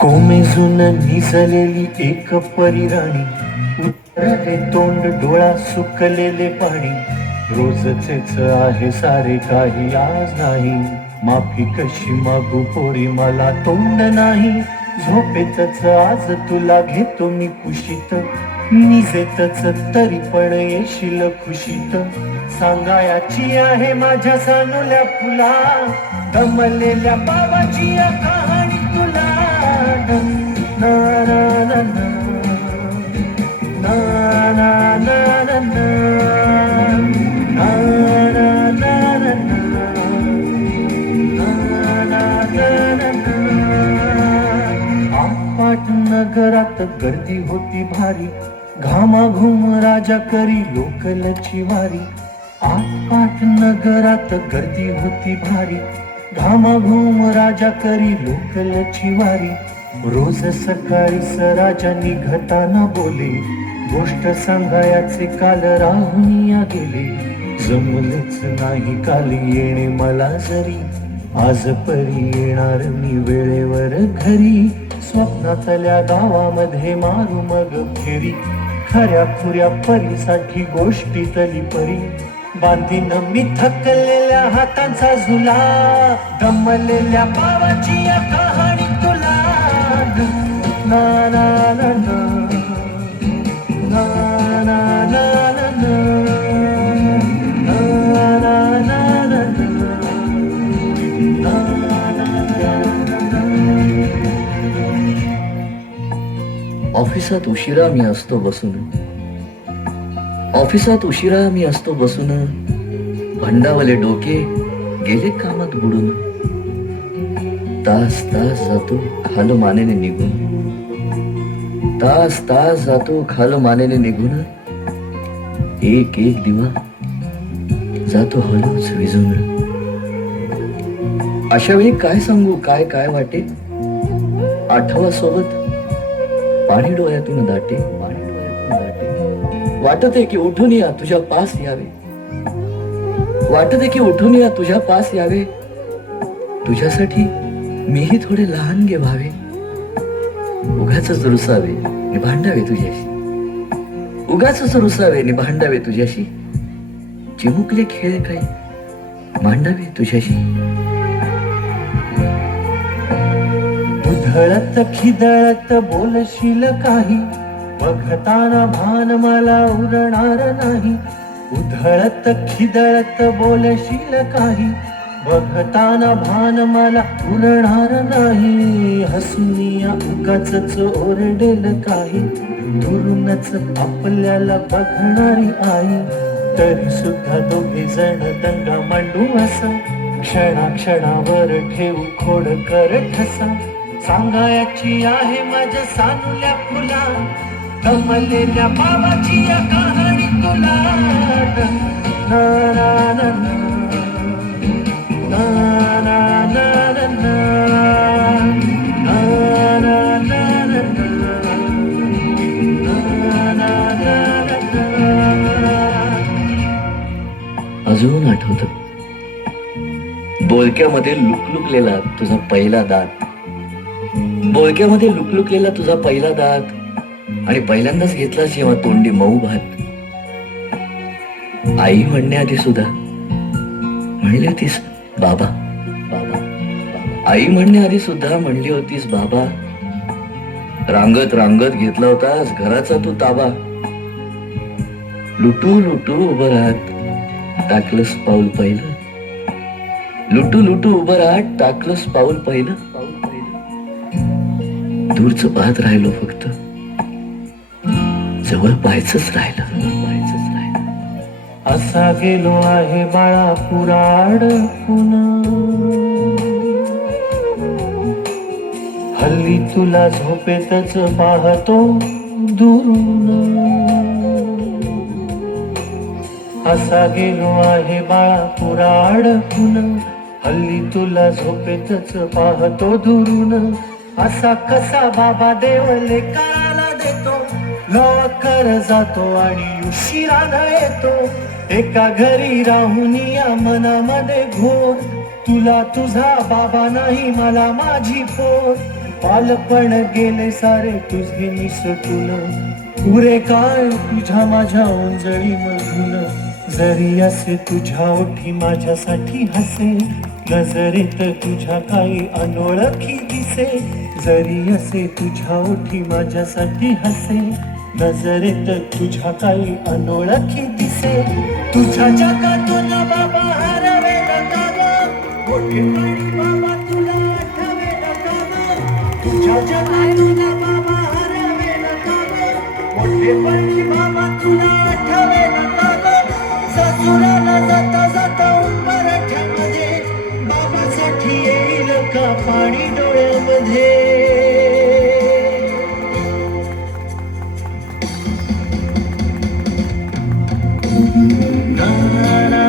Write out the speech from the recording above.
कोमेजून निजलेली एक परिराणी, उतरले तोंड डोळा सुकलेले पाणी. रोजचेच आहे सारे काही आज नाही, माफी कशी मागू पोरी मला तोंड नाही. झोपेतच आज तुला घेतो मी कुशीत, निजेतच तरी पण येशील खुशीत. सांगायाची आहे माझ्या सानुल्या फुला, दमलेल्या बाबाची या कहाणी तुला. ना ना ना ना ना ना ना ना ना नगरात गर्दी होती भारी, घामाघूम राजा करी लोकलची वारी. आठ नगरात गर्दी होती भारी, घामाघूम राजा करी लोकलची वारी. रोज सकाळी राजा निघताना बोले, गोष्ट सांगायाचे काल राहुनिया गेले. जमलेच नाही काल येणे मला जरी, आज परी येणार मी वेळेवर घरी. स्वप्नातल्या गावामध्ये मारू मग फेरी, खऱ्या खुऱ्या परीसाठी गोष्टीतली परी. बांधीन मी थकलेल्या हातांचा झुला, दमलेल्या बाबाची या कहाणी तुला. ना ना ना ना ना ना ना ना ऑफिसात उशिरा मी असतो बसून, ऑफिसात उशिरा मी असतो बसून. भंडावले डोके गेले कामात बुडून. तास तास जातो खालो मानेने निघून, तास तास जातो खालो मानेने निघून. एक एक दिवा जातो हळूच विजून. अशा वेळी काय सांगू काय काय वाटे, आठवा सोबत पाणी डोळ्यातून दाटे. वाटते की उठून या तुझ्या पास यावे, वाटते की उठून या तुझ्या पास यावे. तुझ्यासाठी मीही थोडे लहान गे व्हावे. उगाचच रुसावे नि भांडावे तुझ्याशी, उगाचच रुसावे नि भांडावे तुझ्याशी. चिमुकले खेळ काही मांडावे तुझ्याशी. उधळत खिदळत बोलशील काही, बघताना भान मला उरणार नाही. उधळत खिदळत बोलशील काही, बघताना भान मला उरणार नाही. हसुनिया उगाचच ओरडेल काही, दुरूनच आपल्याला बघणारी आई. तरी सुद्धा दोघे जण दंगा मांडू असा, क्षणाक्षणावर ठेवू खोड कर ठसा. सांगायची आहे माझ्या सानुल्या फुला, दमलेल्या बाबाची या कहाणी तुला. ना ना ना ना ना ना ना ना. अजून आठवत बोलक्यामध्ये लुकलुकलेला तुझा पहिला दात, बोलक्यामध्ये लुकलुकलेला तुझा पहिला दात. आणि पहिल्यांदाच घेतला जेव्हा तोंडी मऊ भात. आई म्हणण्याआधी सुद्धा म्हणली होतीस बाबा, बाबा. आई म्हणण्याआधी सुद्धा म्हणली होतीस बाबा. रांगत रांगत घेतला होतास घराचा तू ताबा. लुटू लुटू उभं राहत टाकलंस पाऊल पहिलं, लुटू लुटू उभं राहत टाकलंस पाऊल पहिलं. दूरच पाहत राहिलो फक्त, जवळ पाहायचंच राहिलं. असा गेलो आहे बाळा पुराड पुन्हा, हल्ली तुला झोपेतच पाहतो दुरून. असा गेलो आहे बाळा पुराड पुन्हा, हल्ली तुला झोपेतच पाहतो दुरून. असा कसा बाबा देव लेकराला देतो, गावाकर जातो आणि उशिरानं येतो, एका घरी राहून या मनामध्ये घोर. तुला तुझा बाबा नाही, मला माझी पोर. बालपण गेले सारे तुझे निसटून, पुरे काळ तुझ्या माझ्या ओंजळी मधून. जरी असे तुझ्या ओठी माझ्यासाठी हसे, नजरेत तुझ्या काही अनोळखी दिसे. जरी असे तुझ्या ओठी माझ्यासाठी हसे, नजरेत तुझ्या काही अनोळखी दिसे. तुझ्या जगातून बाबा हरवेला का ग, मोठेपणी बाबा तुला आठवेला का ग. तुझ्या जगातून बाबा हरवेला का ग, मोठेपणी बाबा तुला आठवेला का ग. सासुराला जाता जाता उंबरठ्यामध्ये, बाबासाठी येईल का पाणी डोळ्यामध्ये. ना, ना,